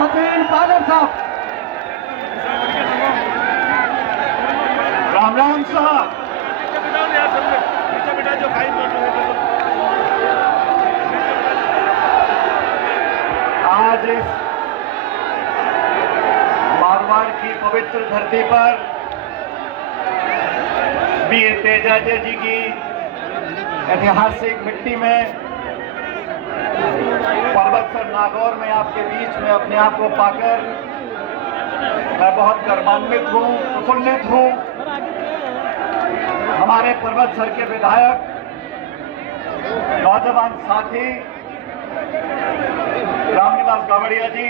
सचिन पायलट साहब, राम राम साहब। आज इस मारवाड़ की पवित्र धरती पर वीर तेजाजी जी की ऐतिहासिक मिट्टी में पर्वतसर नागौर में आपके बीच में अपने आप को पाकर मैं बहुत गर्वान्वित हूँ, प्रफुल्लित हूँ। हमारे पर्वतसर के विधायक, नौजवान साथी रामनिवास गावड़िया जी,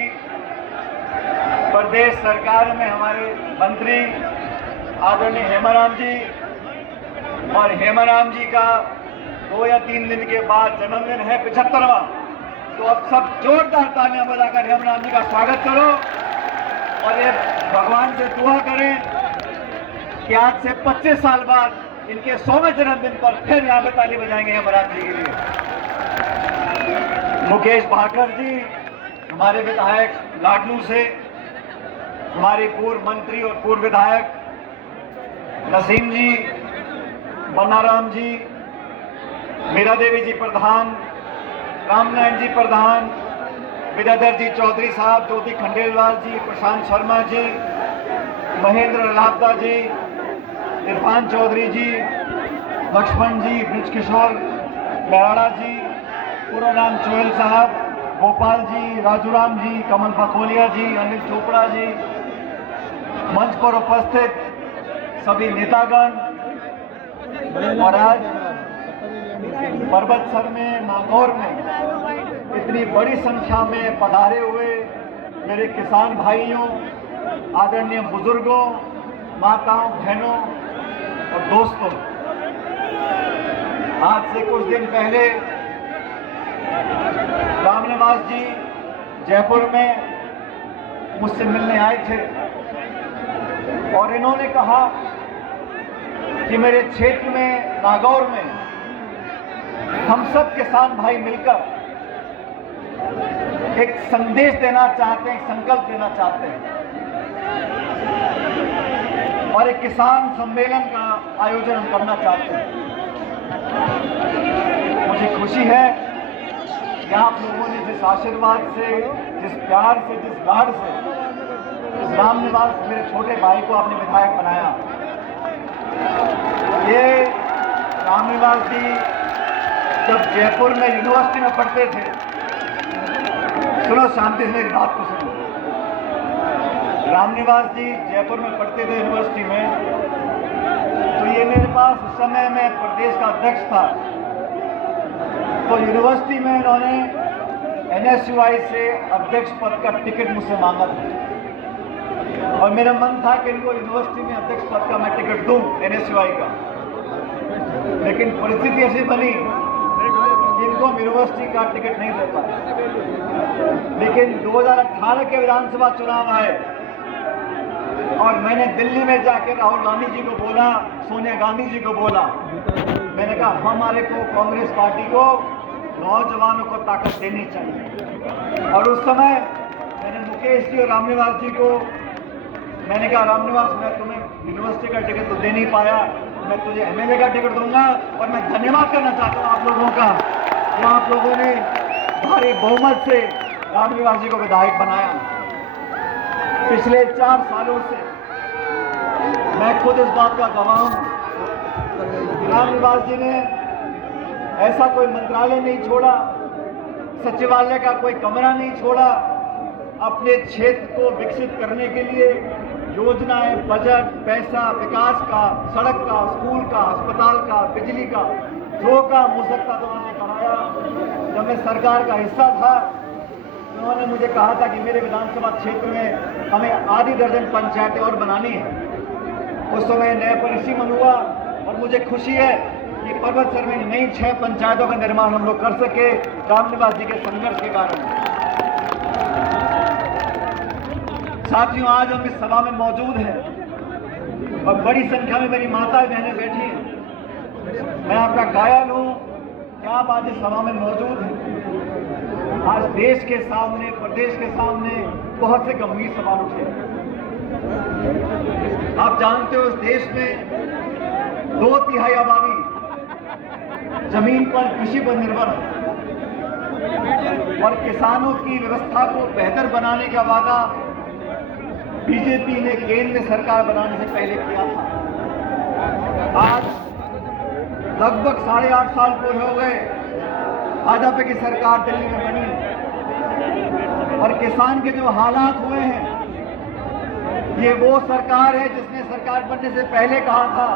प्रदेश सरकार में हमारे मंत्री आदरणीय हेमाराम जी, और हेमाराम जी का 2 या 3 दिन के बाद जन्मदिन है 75वां। तो अब सब जोरदार तालियां बजाकर हेमाराम जी का स्वागत करो और ये भगवान से दुआ करें कि आज से 25 साल बाद इनके 100वें जन्मदिन पर फिर यहाँ पे ताली बजाएंगे हेमाराम जी के लिए। मुकेश भाकर जी, हमारे विधायक लाडनू से, हमारे पूर्व मंत्री और पूर्व विधायक नसीम जी, बनाराम जी, मीरा देवी जी प्रधान, रामनारायण जी प्रधान, विद्याधर जी चौधरी साहब, ज्योति खंडेलवाल जी, प्रशांत शर्मा जी, महेंद्र लापता जी, इरफान चौधरी जी, लक्ष्मण जी, ब्रिज किशोर बेराड़ा जी, पूर्वनाम चोयल साहब, गोपाल जी, राजूराम जी, कमल पकोलिया जी, अनिल चोपड़ा जी, मंच पर उपस्थित सभी नेतागण, और आज पर्वतसर में नागौर में इतनी बड़ी संख्या में पधारे हुए मेरे किसान भाइयों, आदरणीय बुजुर्गों, माताओं, बहनों और दोस्तों, आज से कुछ दिन पहले रामनिवास जी जयपुर में मुझसे मिलने आए थे और इन्होंने कहा कि मेरे क्षेत्र में नागौर में हम सब किसान भाई मिलकर एक संदेश देना चाहते हैं, संकल्प देना चाहते हैं और एक किसान सम्मेलन का आयोजन हम करना चाहते हैं। मुझे खुशी है कि आप लोगों ने जिस आशीर्वाद से, जिस प्यार से, जिस लाड से इस रामनिवास मेरे छोटे भाई को आपने विधायक बनाया। ये रामनिवास जी जब जयपुर में यूनिवर्सिटी में पढ़ते थे, सुनो शांति से मेरी बात को सुनो, रामनिवास जी जयपुर में पढ़ते थे यूनिवर्सिटी में, तो ये मेरे पास उस समय मैं प्रदेश का अध्यक्ष था, तो यूनिवर्सिटी में इन्होंने NSUI से अध्यक्ष पद का टिकट मुझसे मांगा था और मेरा मन था कि इनको यूनिवर्सिटी में अध्यक्ष पद का मैं टिकट दूं NSUI का, लेकिन परिस्थिति ऐसी बनी कि इनको यूनिवर्सिटी का टिकट नहीं दे पाया। लेकिन 2018 के विधानसभा चुनाव आए और मैंने दिल्ली में जाकर राहुल गांधी जी को बोला, सोनिया गांधी जी को बोला, मैंने कहा हमारे को कांग्रेस पार्टी को नौजवानों को ताकत देनी चाहिए। और उस समय मैंने मुकेश जी और रामनिवास जी को मैंने कहा, रामनिवास मैं तुम्हें यूनिवर्सिटी का टिकट तो दे नहीं पाया, मैं तुझे MLA का टिकट दूंगा और मैं धन्यवाद करना चाहता हूँ आप लोगों का, जो आप लोगों ने भारी बहुमत से रामनिवास जी को विधायक बनाया। पिछले 4 सालों से मैं खुद इस बात का गवाह हूँ। रामनिवास जी ने ऐसा कोई मंत्रालय नहीं छोड़ा, सचिवालय का कोई कमरा नहीं छोड़ा, अपने क्षेत्र को विकसित करने के लिए योजनाएं, बजट, पैसा, विकास का, सड़क का, स्कूल का, अस्पताल का, बिजली का, जो का मुझ सकता तो उन्होंने कराया। जब मैं सरकार का हिस्सा था, उन्होंने मुझे कहा था कि मेरे विधानसभा क्षेत्र में हमें आधी दर्जन पंचायतें और बनानी है। उस समय नया परिसीमन हुआ और मुझे खुशी है कि पर्वतसर में नई 6 पंचायतों का निर्माण हम लोग कर सके रामनिवास जी के संघर्ष के कारण। साथियों, आज हम इस सभा में मौजूद हैं और बड़ी संख्या में मेरी माता बहनें बैठी हैं। मैं आपका घायल हूं कि आप आज इस सभा में मौजूद हैं। आज देश के सामने, प्रदेश के सामने बहुत से गंभीर सवाल उठे। आप जानते हो, इस देश में 2/3 आबादी जमीन पर, कृषि पर निर्भर है और किसानों की व्यवस्था को बेहतर बनाने का वादा बीजेपी ने केंद्र सरकार बनाने से पहले किया था। आज लगभग 8.5 साल पूरे हो गए भाजपा की सरकार दिल्ली में बनी और किसान के जो हालात हुए हैं, ये वो सरकार है जिसने सरकार बनने से पहले कहा था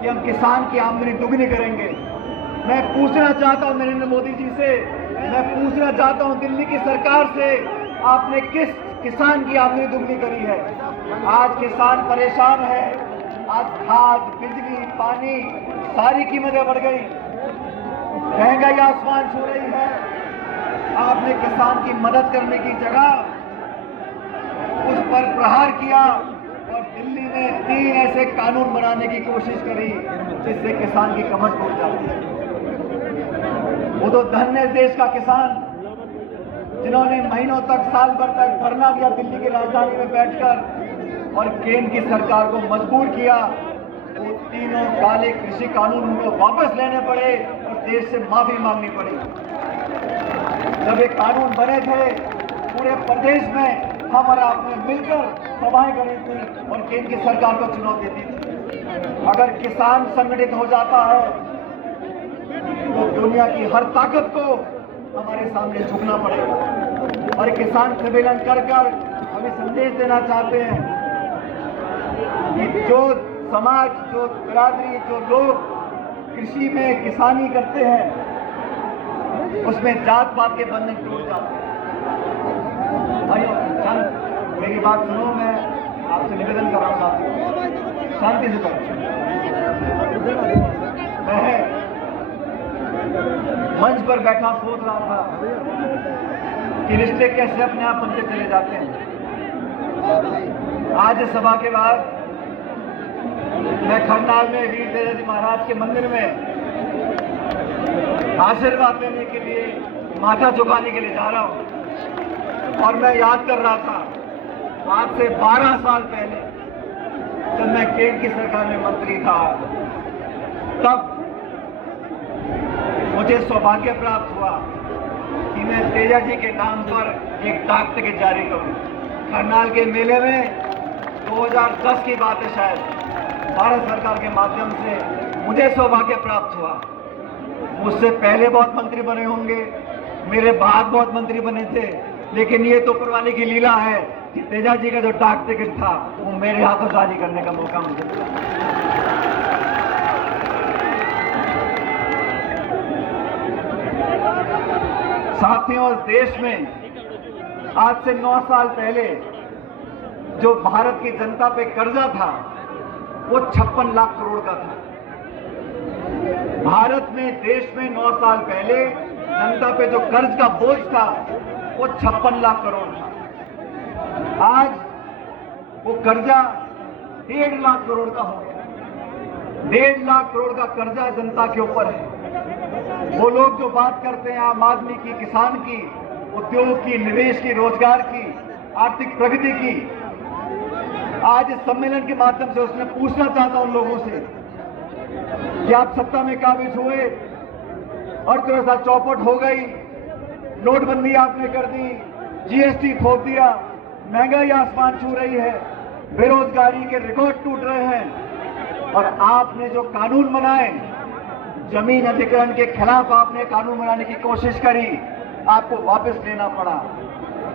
कि हम किसान की आमदनी दुगनी करेंगे। मैं पूछना चाहता हूं नरेंद्र मोदी जी से, मैं पूछना चाहता हूं दिल्ली की सरकार से, आपने किस किसान की आमदनी दुगनी करी है? आज किसान परेशान है। आज खाद, बिजली, पानी, सारी कीमतें बढ़ गई, महंगाई आसमान छू रही है। आपने किसान की मदद करने की जगह उस पर प्रहार किया और दिल्ली में 3 ऐसे कानून बनाने की कोशिश करी जिससे किसान की कमर टूट जाती है। वो तो धन्य देश का किसान जिन्होंने महीनों तक, साल भर तक धरना दिया दिल्ली की राजधानी में बैठकर और केंद्र की सरकार को मजबूर किया। वो तीनों काले कृषि कानून उनको वापस लेने पड़े और देश से माफी मांगनी पड़ी। जब ये कानून बने थे, पूरे प्रदेश में हम और आपने मिलकर सभाएं करी थी और केंद्र की सरकार को चुनौती दी थी। अगर किसान संगठित हो जाता है तो दुनिया की हर ताकत को हमारे सामने झुकना पड़ेगा। और किसान सम्मेलन कर हम ये संदेश देना चाहते हैं कि जो समाज, जो बिरादरी, जो लोग कृषि में किसानी करते हैं, उसमें जात पात के बंधन टूट जाते हैं। भाइयों, मेरी बात सुनो, मैं आपसे निवेदन कर रहा हूं, साथियों, शांति से करो। मैं मंच पर बैठा सोच रहा था कि रिश्ते कैसे अपने आप बनते चले जाते हैं। आज इस सभा के बाद मैं खरनाल में वीर तेजाजी महाराज के मंदिर में आशीर्वाद लेने के लिए, माथा झुकाने के लिए जा रहा हूं। और मैं याद कर रहा था, आज से 12 साल पहले जब मैं केंद्र की सरकार में मंत्री था, तब मुझे सौभाग्य प्राप्त हुआ कि मैं तेजाजी के नाम पर एक डाक टिकट जारी करूं। करनाल के मेले में 2010 की बात है, शायद भारत सरकार के माध्यम से मुझे सौभाग्य प्राप्त हुआ। मुझसे पहले बहुत मंत्री बने होंगे, मेरे बाद बहुत मंत्री बने थे, लेकिन ये तो ऊपर वाले की लीला है कि तेजाजी का जो डाक टिकट था वो मेरे हाथों जारी करने का मौका मुझे मिला। साथियों, देश में आज से 9 साल पहले जो भारत की जनता पे कर्जा था वो 56 लाख करोड़ का था। भारत में, देश में 9 साल पहले जनता पे जो कर्ज का बोझ था वो 56 लाख करोड़ था। आज वो कर्जा 1.5 लाख करोड़ का हो गया। 1.5 लाख करोड़ का कर्जा जनता के ऊपर है। वो लोग जो बात करते हैं आम आदमी की, किसान की, उद्योग की, निवेश की, रोजगार की, आर्थिक प्रगति की, आज इस सम्मेलन के माध्यम से उसने पूछना चाहता हूं लोगों से कि आप सत्ता में काबिज हुए, अर्थव्यवस्था चौपट हो गई, नोटबंदी आपने कर दी, जीएसटी थोप दिया, महंगाई आसमान छू रही है, बेरोजगारी के रिकॉर्ड टूट रहे हैं, और आपने जो कानून बनाए, जमीन अधिग्रहण के खिलाफ आपने कानून बनाने की कोशिश करी, आपको वापस लेना पड़ा।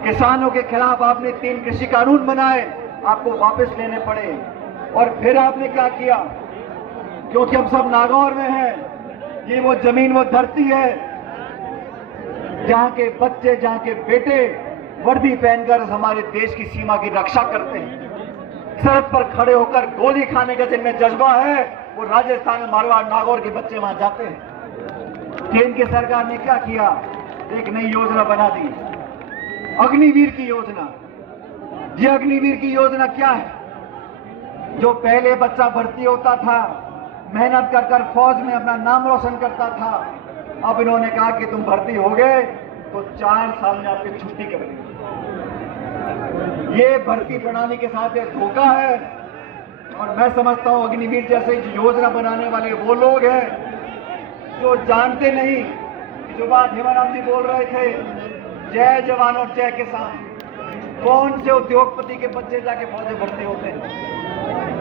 किसानों के खिलाफ आपने 3 कृषि कानून बनाए, आपको वापस लेने पड़े। और फिर आपने क्या किया, क्योंकि हम सब नागौर में हैं, ये वो जमीन, वो धरती है जहां के बच्चे, जहां के बेटे वर्दी पहनकर हमारे देश की सीमा की रक्षा करते हैं। सरहद पर खड़े होकर गोली खाने का जिनमें जज्बा है, वो राजस्थान में मारवाड़, नागौर के बच्चे वहां जाते हैं। केंद्र की सरकार ने क्या किया, एक नई योजना बना दी, अग्निवीर की योजना। ये अग्निवीर की योजना क्या है? जो पहले बच्चा भर्ती होता था, मेहनत कर फौज में अपना नाम रोशन करता था, अब इन्होंने कहा कि तुम भर्ती हो गए, तो 4 साल में आपकी छुट्टी कर देंगे। ये भर्ती प्रणाली के साथ एक धोखा है। और मैं समझता हूं अग्निवीर जैसे योजना बनाने वाले वो लोग हैं जो जानते नहीं कि जो बात हेमाराम जी बोल रहे थे, जय जवान और जय किसान। कौन से उद्योगपति के बच्चे जाके फौज में भर्ती होते हैं?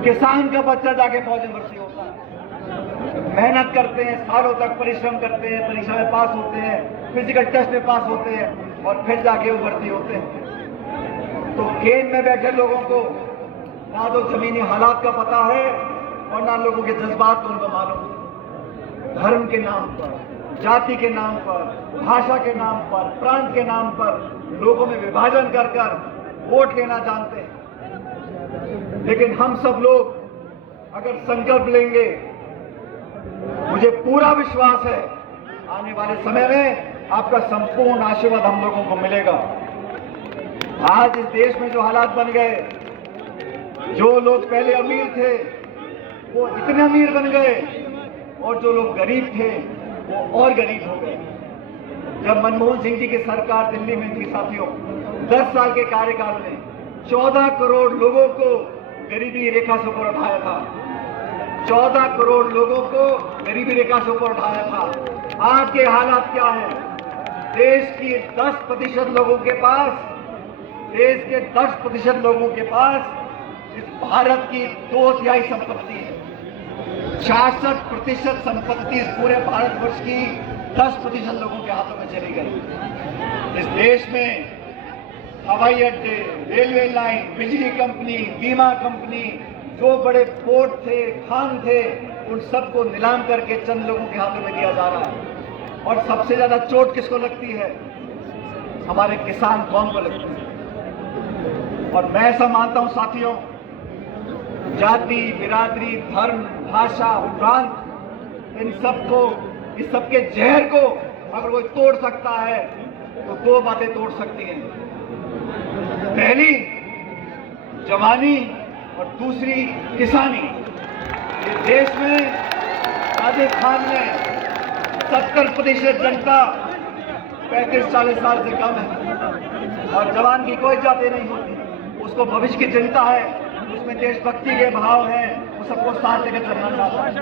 किसान का बच्चा जाके फौज में भर्ती होता है। मेहनत करते हैं, सालों तक परिश्रम करते हैं, परीक्षा में पास होते हैं, फिजिकल टेस्ट में पास होते हैं और फिर जाके वो भर्ती होते हैं। तो केंद्र में बैठे लोगों को ना तो जमीनी हालात का पता है और ना लोगों के जज्बात को उनको मालूम। धर्म के नाम पर, जाति के नाम पर, भाषा के नाम पर, प्रांत के नाम पर लोगों में विभाजन कर कर वोट लेना जानते हैं। लेकिन हम सब लोग अगर संकल्प लेंगे, मुझे पूरा विश्वास है आने वाले समय में आपका संपूर्ण आशीर्वाद हम लोगों को मिलेगा। आज इस देश में जो हालात बन गए, जो लोग पहले अमीर थे वो इतने अमीर बन गए और जो लोग गरीब थे वो और गरीब हो गए। जब मनमोहन सिंह जी की सरकार दिल्ली में थी साथियों, 10 साल के कार्यकाल में 14 करोड़ लोगों को गरीबी रेखा से ऊपर उठाया था। 14 करोड़ लोगों को गरीबी रेखा से ऊपर उठाया था। आज के हालात क्या है? देश की 10% लोगों के पास, देश के 10% लोगों के पास इस भारत की 2/3 संपत्ति है। 66% संपत्ति इस पूरे भारतवर्ष की 10% लोगों के हाथों में चली गई। इस देश में हवाई अड्डे, रेलवे लाइन, बिजली कंपनी, बीमा कंपनी, जो बड़े पोर्ट थे, खान थे, उन सबको नीलाम करके चंद लोगों के हाथों में दिया जा रहा है। और सबसे ज्यादा चोट किसको लगती है? हमारे किसान कौम को लगती है। और मैं ऐसा मानता हूं साथियों, जाति, बिरादरी, धर्म, भाषा, प्रांत, इन सबको, इस सबके जहर को अगर कोई तोड़ सकता है तो 2 बातें तोड़ सकती हैं। पहली जवानी और दूसरी किसानी। इस देश में राजस्थान में 70% जनता 35-40 साल से कम है और जवान की कोई जाति नहीं होती। उसको भविष्य की चिंता है, उसमें देशभक्ति के भाव हैं, वो सबको साथ लेकर चलना चाहता है।